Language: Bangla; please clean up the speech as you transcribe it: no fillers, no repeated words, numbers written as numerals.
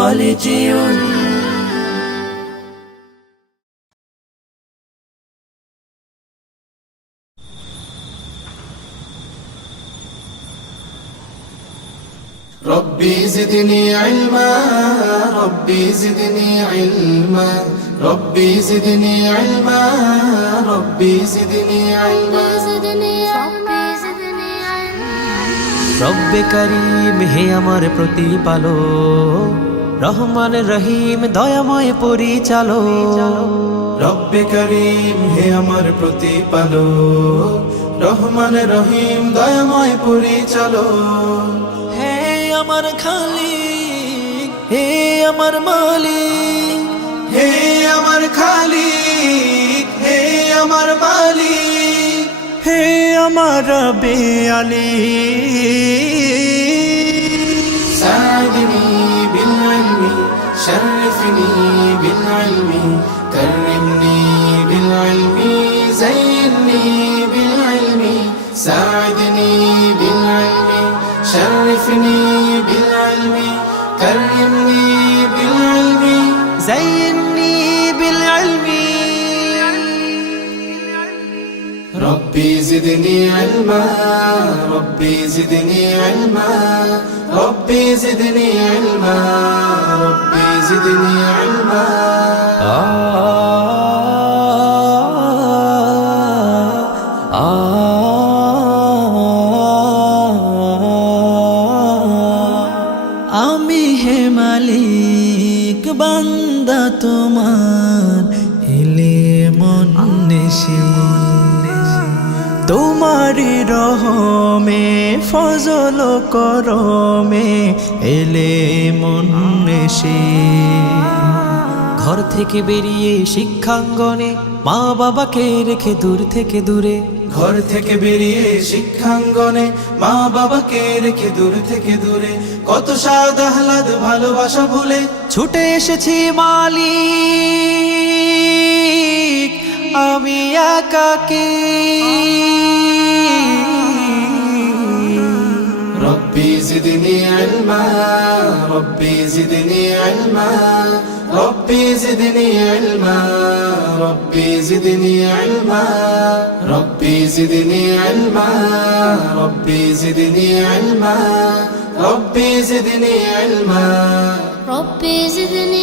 خالدون ربي زدني علما ربي زدني علما ربي زدني علما ربي زدني علما রব্বে করিম হে আমার প্রতিপালক রহমান রহিম দয়াময় পরিচালক রব্বে করিম হে আমার প্রতিপালক রহমান রহিম দয়াময় পরিচালক হে আমার খালিক হে আমার মালিক হে আমার খালিক হে আমার মালিক হে আমার রব্বে আলী ساعدني بالعلم شرفني بالعلم كرمني بالعلم زينني بالعلم ساعدني بالعلم شرفني بالعلم كرمني بالعلم زينني بالعلم ربي زدني علما ربي زدني علما ربي زدني علما ربي زدني علما আমি হে মালিক বান্দা তোমার এলে মন নেশি তোমারি রহমে ফজল করমে এলে মন নেশি ঘর থেকে বেরিয়ে শিক্ষাঙ্গনে মা বাবাকে রেখে দূর থেকে দূরে ঘর থেকে বেরিয়ে শিক্ষাঙ্গনে মা বাবাকে রেখে দূর থেকে দূরে কত স্বাদ আহ্লাদ ভালোবাসা ভুলে ছুটে এসেছি মালিক আমি একাকী ربي زدني علما ربي زدني علما ربي زدني علما ربي زدني علما ربي زدني علما ربي زدني علما ربي زدني علما ربي زدني